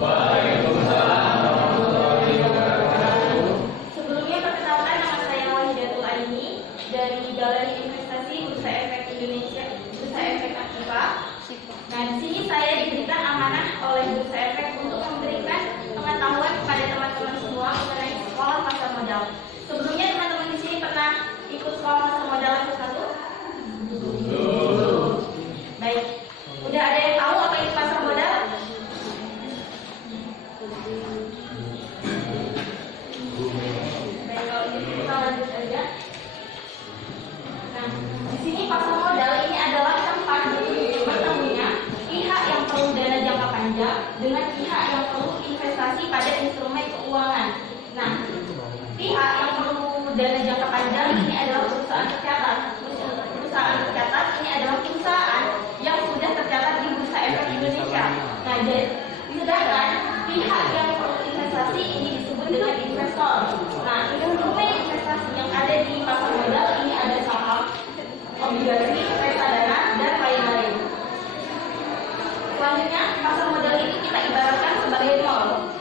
Sebelumnya perkenalkan, nama saya Wahidatul Aini dari Galeri Investasi Bursa Efek Indonesia, Bursa Efek Aktiva. Nah, di sini saya diberikan amanah oleh Bursa Efek untuk memberikan pengetahuan kepada teman-teman semua mengenai sekolah pasar modal. Sebelumnya teman-teman di sini pernah ikut sekolah pasar modal yang satu? Baik. Udah ada yang tahu apa itu pasar modal? Baik, kalau gitu kita lanjut aja. Nah, di sini pasar modal ini adalah tempat bertemunya pihak yang perlu dana jangka panjang dengan pihak yang perlu investasi pada instrumen keuangan. Nah, pihak yang perlu dana jangka panjang ini adalah perusahaan tercatat. Perusahaan tercatat ini adalah perusahaan yang sudah tercatat di Bursa Efek Indonesia. Nah, sedangkan pihak yang perlu investasi ini disebut dengan investor. Nah, instrumen investasi yang ada di pasar modal ini ada saham, obligasi, reksadana, dan lain-lain. Selanjutnya, pasar modal ini kita ibaratkan sebagai mall.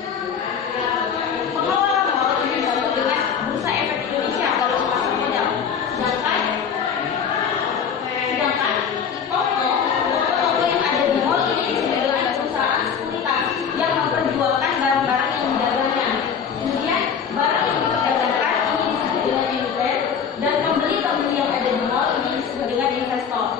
Pengelola mall ini disebut dengan Bursa Efek Indonesia kalau pasar modal. Sedangkan toko yang ada di mall ini disebut dengan perusahaan sekuritas yang memperjualkan barang-barang yang didagangnya. Kemudian barang yang diperdagangkan ini disebut dengan emiten, dan pembeli-pembeli yang ada di mall ini disebut dengan investor.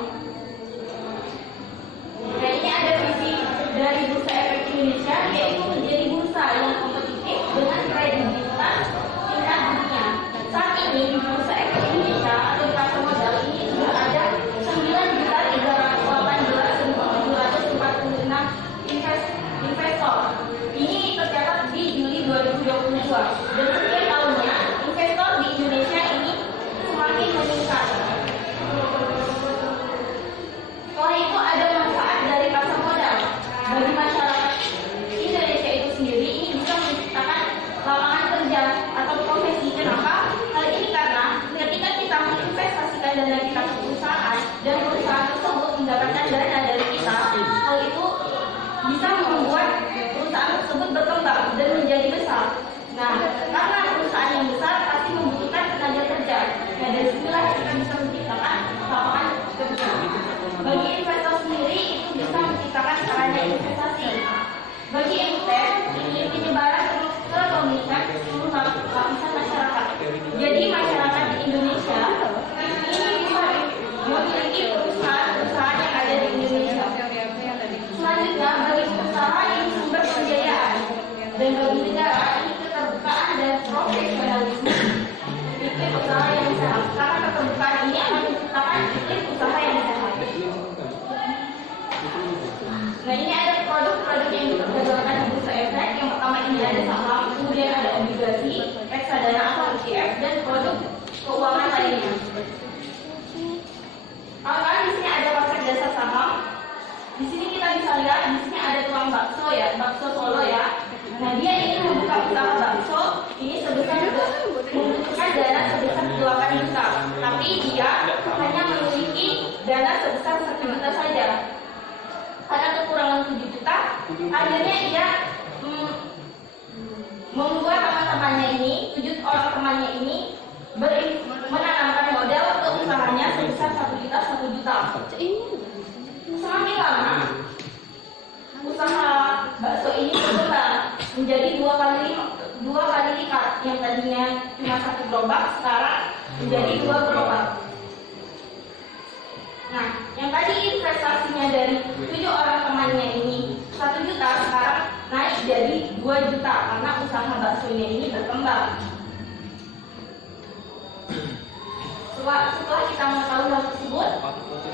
Nah, ini ada visi dari Bursa Efek Indonesia, yaitu menjadi bursa yang kompetitif dengan kredibilitas tingkat dunia. Saat ini di Bursa Efek Indonesia atau di pasar modal ini sudah ada 9.318.746 investor. Ini tercatat di Juli 2022, dan setiap tahunnya investor di Indonesia ini semakin meningkat. Setelah itu ada manfaat dari pasar modal bagi masyarakat Indonesia itu sendiri. Ini bisa menciptakan lapangan kerja atau profesi. Kenapa? Hal ini karena ketika kita menginvestasikan dana kita ke perusahaan dan perusahaan tersebut mendapatkan dana dari kita, hal itu bisa membuat perusahaan tersebut berkembang dan menjadi besar. Nah, karena perusahaan yang besar pasti membutuhkan tenaga kerja. Nah, dari sinilah kita bisa menciptakan lapangan kerja. Bagi investor sendiri itu bisa menciptakan sarana investasi. Bagi emiten, ini penyebaran kepemilikan seluruh lapisan masyarakat. Jadi masyarakat di Indonesia ini bisa memiliki perusahaan-perusahaan yang ada di Indonesia. Selanjutnya, bagi pengusaha ini sumber pembiayaan, dan bagi negara ini keterbukaan dan profesionalisme iklim usaha yang sehat. Karena keterbukaan ini akan menciptakan iklim usaha yang sehat. Nah, ini ada produk-produk yang diperdagangkan di Bursa Efek. Yang pertama ini ada saham, kemudian ada obligasi, reksadana atau ETF, dan produk keuangan lainnya. Kawan-kawan, di sini ada konsep dasar saham. Di sini kita bisa lihat, di sini ada tukang bakso ya, bakso Solo ya. Nah, dia ingin membuka usaha bakso ini membutuhkan dana sebesar 8 juta, tapi dia hanya memiliki dana sebesar 1 juta saja. Karena kekurangan 7 juta, akhirnya dia membuat teman-temannya ini, 7 orang temannya ini menanamkan modal ke usahanya sebesar 1 juta. Semakin lama, usaha bakso ini berkembang menjadi dua kali lipat. Yang tadinya cuma 1 gerobak, sekarang menjadi 2 gerobak. Nah, yang tadi investasinya dari 7 orang temannya ini 1 juta, sekarang naik jadi 2 juta karena usaha baksonya ini berkembang. Setelah kita mengetahui hal tersebut,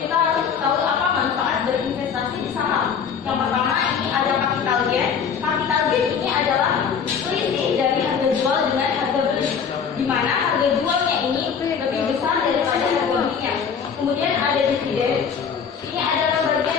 kita harus tahu apa manfaat berinvestasi di saham. Yang pertama, ini ada capital gain. Capital gain ini adalah selisih dari harga jual dengan harga beli, di mana harga jualnya ini lebih besar daripada harga belinya. Kemudian ada dividen. Ini adalah bagian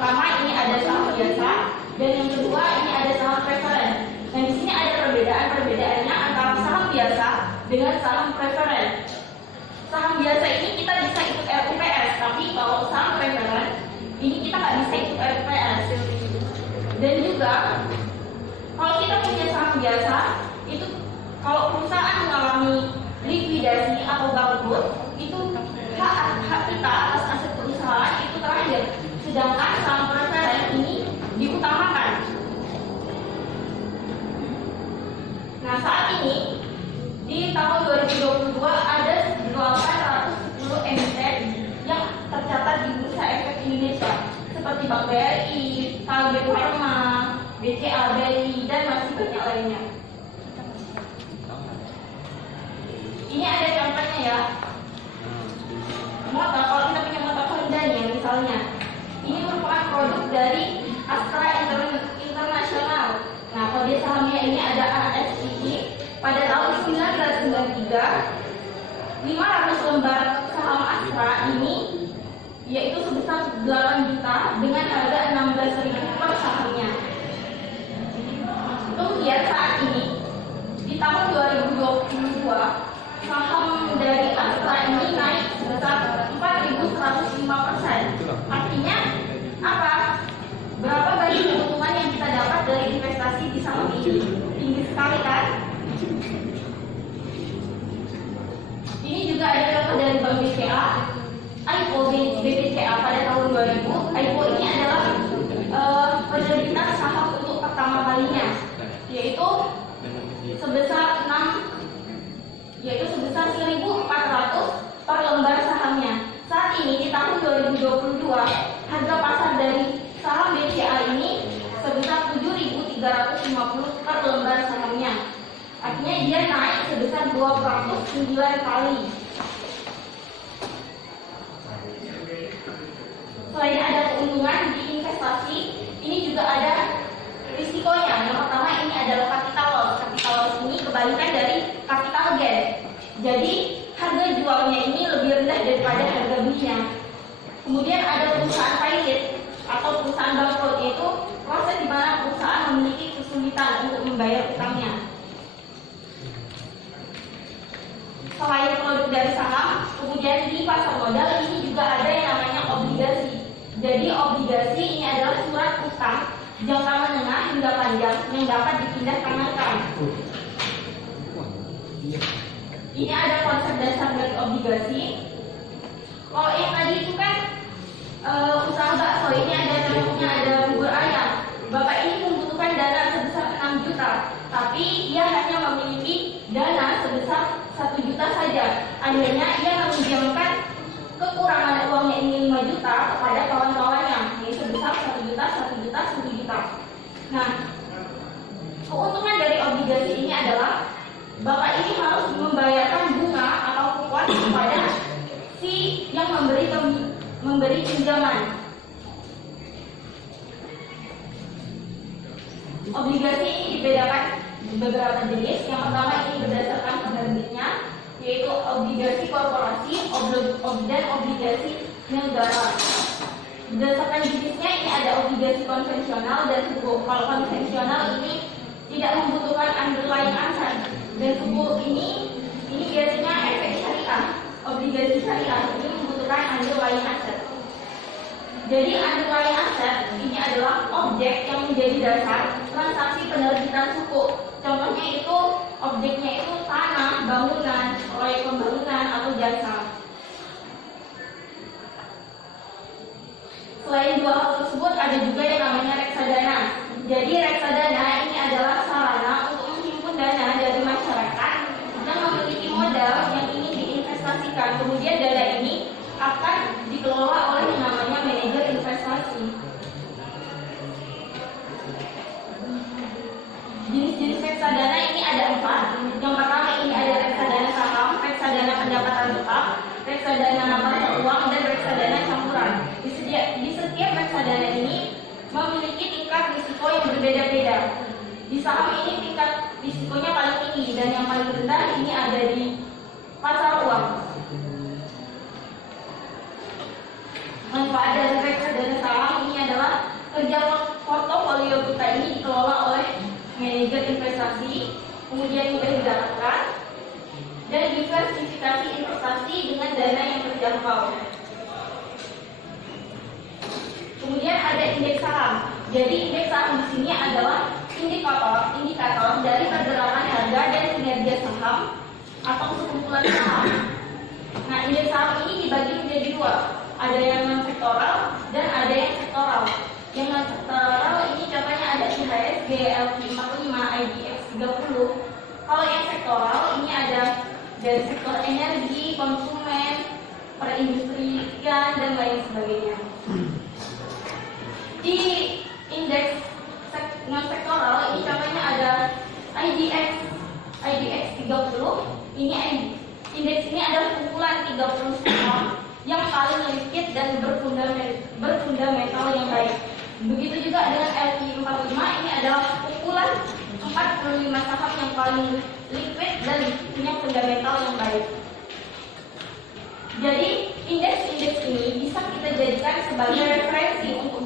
pertama ini ada saham biasa dan yang kedua ini ada saham preferen. Nah, di sini ada perbedaannya antara saham biasa dengan saham preferen. Saham biasa ini kita bisa ikut RUPS, tapi kalau saham preferen ini kita nggak bisa ikut RUPS. Dan juga kalau kita punya saham biasa itu kalau perusahaan mengalami likuidasi atau bangkrut itu hak kita atas aset perusahaan itu terakhir, sedangkan saham preferen ini diutamakan. Nah, saat ini di tahun 2022 ada 810 emiten yang tercatat di Bursa Efek Indonesia seperti Bank BRI, KLB Pharma, BCA, BRI, dan masih banyak lainnya. Ini ada contohnya ya. Kalau kita punya mata Honda misalnya, ini merupakan produk dari Astra International. Nah, kode sahamnya ini ada ASII. Pada tahun 1993, 500 lembar saham Astra ini yaitu sebesar 8 juta dengan harga 16.000 per sahamnya. Kemudian saat ini di tahun 2022 saham dari Astra ini naik sebesar 4.105%. Artinya apa? Berapa banyak keuntungan yang kita dapat dari investasi di saham ini? Tinggi sekali kan? Ini juga ada contoh dari Bank BCA, AIPO BPCA pada tahun 2000. AIPO ini adalah penerbitan saham untuk pertama kalinya, yaitu sebesar 1.400 per lembar sahamnya. Saat ini di tahun 2022 harga pasar dari saham BCA ini sebesar 7.350 per lembar sahamnya. Artinya dia naik sebesar 209 kali. Selain ada keuntungan di investasi, ini juga ada risikonya. Yang pertama ini adalah capital loss. Capital loss ini kebalikan dari capital gain. Jadi harga jualnya ini lebih rendah daripada harga belinya. Kemudian ada perusahaan pilot atau perusahaan bangkrut, yaitu proses di mana perusahaan memiliki kesulitan untuk membayar utangnya. Selain produk dari saham, kemudian di pasar modal ini juga ada yang namanya obligasi. Jadi obligasi ini adalah surat utang jangka menengah hingga panjang yang dapat dipindah tangankan. Ini ada konsep dasar dari obligasi. Kalau yang tadi itu kan usaha bakso, ini ada contohnya, ada bubur ayam. Bapak ini membutuhkan dana sebesar 6 juta, tapi ia hanya memiliki dana sebesar 1 juta saja. Akhirnya ia meminjamkan kekurangan uangnya ini 5 juta kepada kawan-kawannya, yaitu sebesar 1 juta, 1 juta, 1 juta. Nah, keuntungan dari obligasi ini adalah Bapak ini harus membayarkan bunga atau kupon kepada si yang memberi pinjaman. Obligasi ini dibedakan beberapa jenis. Yang pertama ini berdasarkan penerbitnya, yaitu obligasi korporasi dan obligasi negara. Berdasarkan jenisnya ini ada obligasi konvensional dan sukuk. Kalau konvensional ini tidak membutuhkan underlying aset, dan sukuk ini biasanya efek syariah. Obligasi syariah ini membutuhkan underlying aset. Jadi underlying aset ini adalah objek yang menjadi dasar transaksi penerbitan sukuk. Contohnya itu objeknya itu tanah, bangunan, proyek pembangunan atau jasa. Selain dua hal tersebut ada juga yang namanya reksadana. Jadi reksadana ini adalah sarana untuk menghimpun dana dari masyarakat yang memiliki modal yang ingin diinvestasikan. Kemudian dana ini akan dikelola oleh yang namanya manajer investasi. Jenis-jenis reksadana ini ada 4. Yang pertama ini ada reksadana saham, reksadana pendapatan tetap, reksadana mata uang, dan reksadana campuran. Di setiap reksadana ini memiliki tingkat risiko yang berbeda-beda. Di saham ini tingkat risikonya paling tinggi dan yang paling rendah ini ada di pasar uang. Manfaat dari reksadana saham ini adalah Kerja portofolio kita ini dikelola oleh manajer investasi, kemudian mudah dijalankan, dan diversifikasi investasi dengan dana yang terjangkau. Kemudian ada indeks saham. Jadi indeks saham di sini adalah indikator dari pergerakan harga dan kinerja saham atau sekumpulan saham. Nah, indeks saham ini dibagi menjadi dua. Ada yang non sektoral dan ada yang sektoral. Yang non sektoral ini contohnya ada IHSG, LQ45, IDX 30. Kalau yang sektoral ini ada dari sektor energi, konsumen, perindustrian dan lain sebagainya. Di indeks non sektoral ini contohnya ada IDX 30. Ini indeks ini adalah kumpulan 30 saham yang paling liquid dan berfundamental yang baik. Begitu juga dengan LQ45, ini adalah kumpulan 45 saham yang paling liquid dan punya fundamental yang baik. Jadi indeks-indeks ini bisa kita jadikan sebagai referensi untuk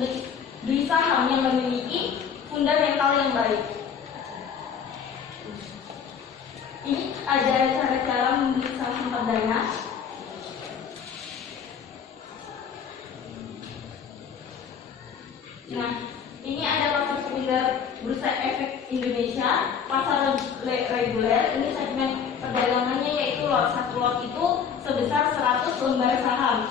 beli saham yang memiliki fundamental yang baik. Ini ada cara-cara membeli saham perdana. Nah, ini ada pasar sekunder Bursa Efek Indonesia, pasar reguler. Ini segmen perdagangannya yaitu lot. Satu lot itu sebesar 100 lembar saham.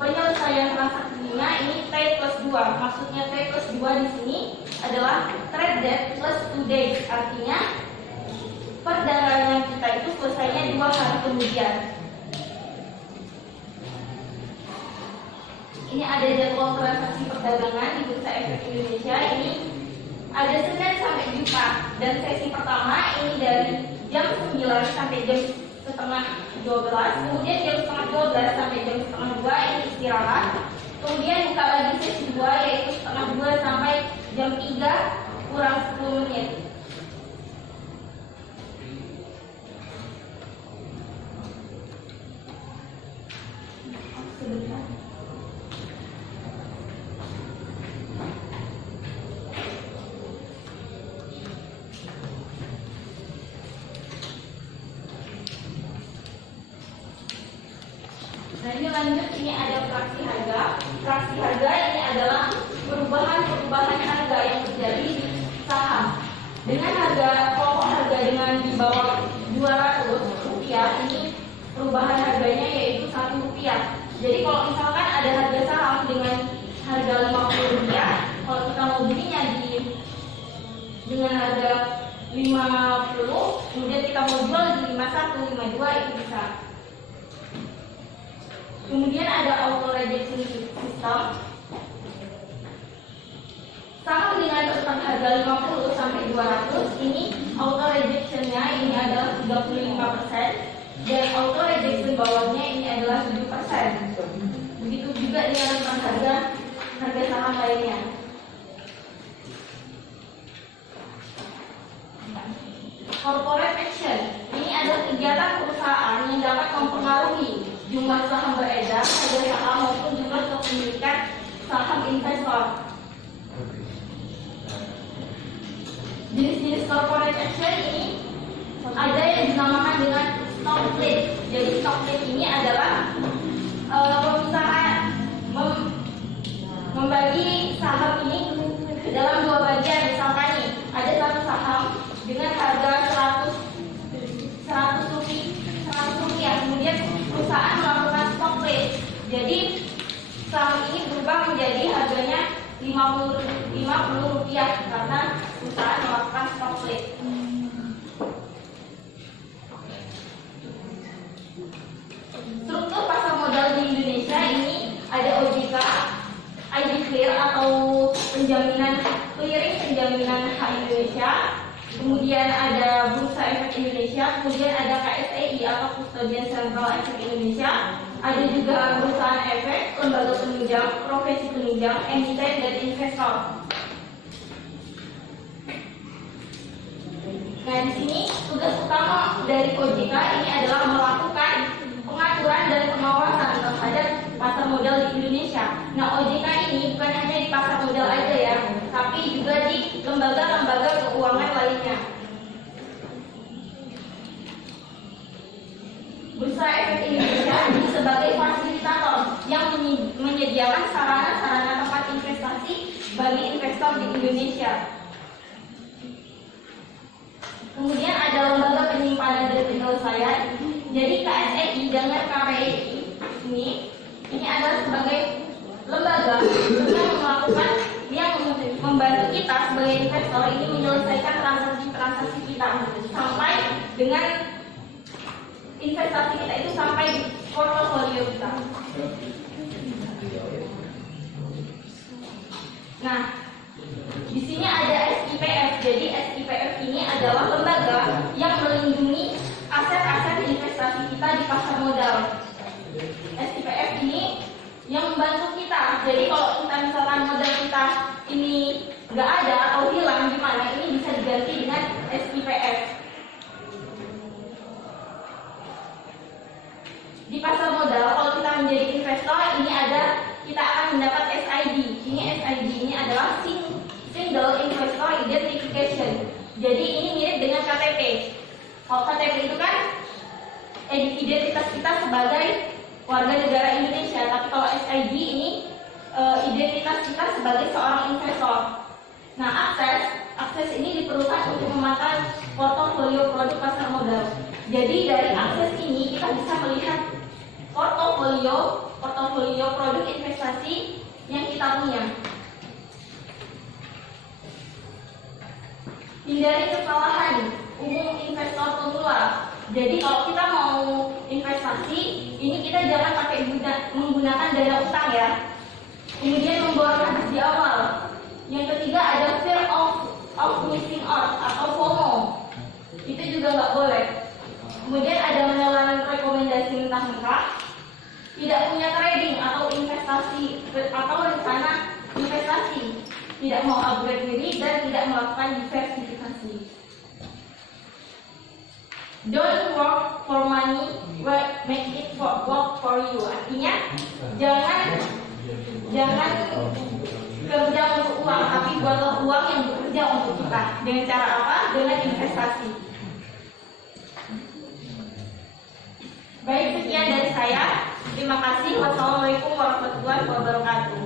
Penyelesaian transaksinya ini T+2. Maksudnya T+2 di sini adalah trade date plus 2 days. Artinya perdagangan kita itu selesainya 2 hari kemudian. Ini ada jadwal transaksi perdagangan di Bursa Efek Indonesia. Ini ada Senin sampai Jumat, dan sesi pertama ini dari jam 9 sampai jam setengah 12, kemudian jam setengah 12 sampai jam setengah 2 ini istirahat, kemudian buka lagi sesi 2 yaitu setengah 2 sampai jam 3 kurang 10 menit. Nah, ini lanjut, ini ada fraksi harga. Fraksi harga ini adalah perubahan harga yang terjadi di saham. Dengan harga pokok harga dengan di bawah 200 rupiah, ini perubahan harganya yaitu 1 rupiah. Jadi kalau misalkan ada harga saham dengan harga 50 rupiah, kalau kita mau belinya dengan harga 50, kemudian kita mau jual di 51, 52 itu bisa. Kemudian ada auto rejection system. Saham dengan rentang harga 50 sampai 200 ini auto rejectionnya ini adalah 35%, dan auto rejection bawahnya ini adalah 7%. Begitu juga dengan rentang harga saham lainnya. Corporate action ini adalah kegiatan perusahaan yang dapat mempengaruhi jumlah saham beredar, harga saham maupun jumlah kepemilikan saham investor. Jenis-jenis corporate action ini ada yang dinamakan dengan stock split. Jadi stock split ini adalah pemisahan membagi saham ini ke dalam 2 bagian. Misalkan nih, ada satu saham dengan harga 100 rupiah, kemudian perusahaan melakukan stock split. Jadi saham ini berubah menjadi harganya 50 rupiah karena perusahaan melakukan stock split. Struktur pasar modal di Indonesia ini ada OJK, ID Clear atau clearing penjaminan hak Indonesia, kemudian ada Bursa Efek Indonesia, kemudian ada KSEI atau Kustodian Sentral Efek Indonesia, ada juga perusahaan efek, lembaga penunjang, profesi penunjang, emiten dan investor. Nah, di sini tugas utama dari OJK ini adalah melakukan pengaturan dan pengawasan terhadap pasar modal di Indonesia. Nah, OJK ini bukan hanya di pasar modal aja ya, lembaga-lembaga keuangan lainnya. Bursa Efek Indonesia sebagai fasilitator yang menyediakan sarana-sarana tempat investasi bagi investor di Indonesia. Kemudian ada lembaga penyimpanan dan penyelesaian. Jadi KSEI dengan KPI ini adalah sebagai lembaga yang membantu kita sebagai investor ini menyelesaikan transaksi-transaksi kita sampai dengan investasi kita itu sampai di portofolio kita. Nah, di sini ada SIPF. Jadi SIPF ini adalah lembaga yang melindungi aset-aset investasi kita di pasar modal. SIPF ini yang membantu kita. Jadi kalau kita misalkan modal kita ini nggak ada atau hilang gimana, ini bisa diganti dengan SIPF. Di pasar modal kalau kita menjadi investor ini kita akan mendapat SID. Ini SID ini adalah Single Investor Identification. Jadi ini mirip dengan KTP. Kalau KTP itu kan identitas kita sebagai warga negara Indonesia, tapi kalau SID ini identitas kita sebagai seorang investor. Nah, akses ini diperlukan untuk memantau portofolio produk pasar modal. Jadi dari akses ini kita bisa melihat portofolio produk investasi yang kita punya. Hindari kesalahan umum investor pemula. Jadi kalau kita mau investasi, ini kita jangan menggunakan dana utang ya. Kemudian membawa hadis di awal. Yang ketiga ada fear of missing out atau FOMO. Itu juga nggak boleh. Kemudian ada menelan rekomendasi mentah-mentah, tidak punya trading atau investasi atau rencana investasi, tidak mau upgrade diri dan tidak melakukan diversifikasi. Don't work for money, make it work for you. Artinya jangan kerja untuk uang, tapi buatlah uang yang bekerja untuk kita. Dengan cara apa? Dengan investasi. Baik, sekian dari saya. Terima kasih. Wassalamualaikum warahmatullahi wabarakatuh.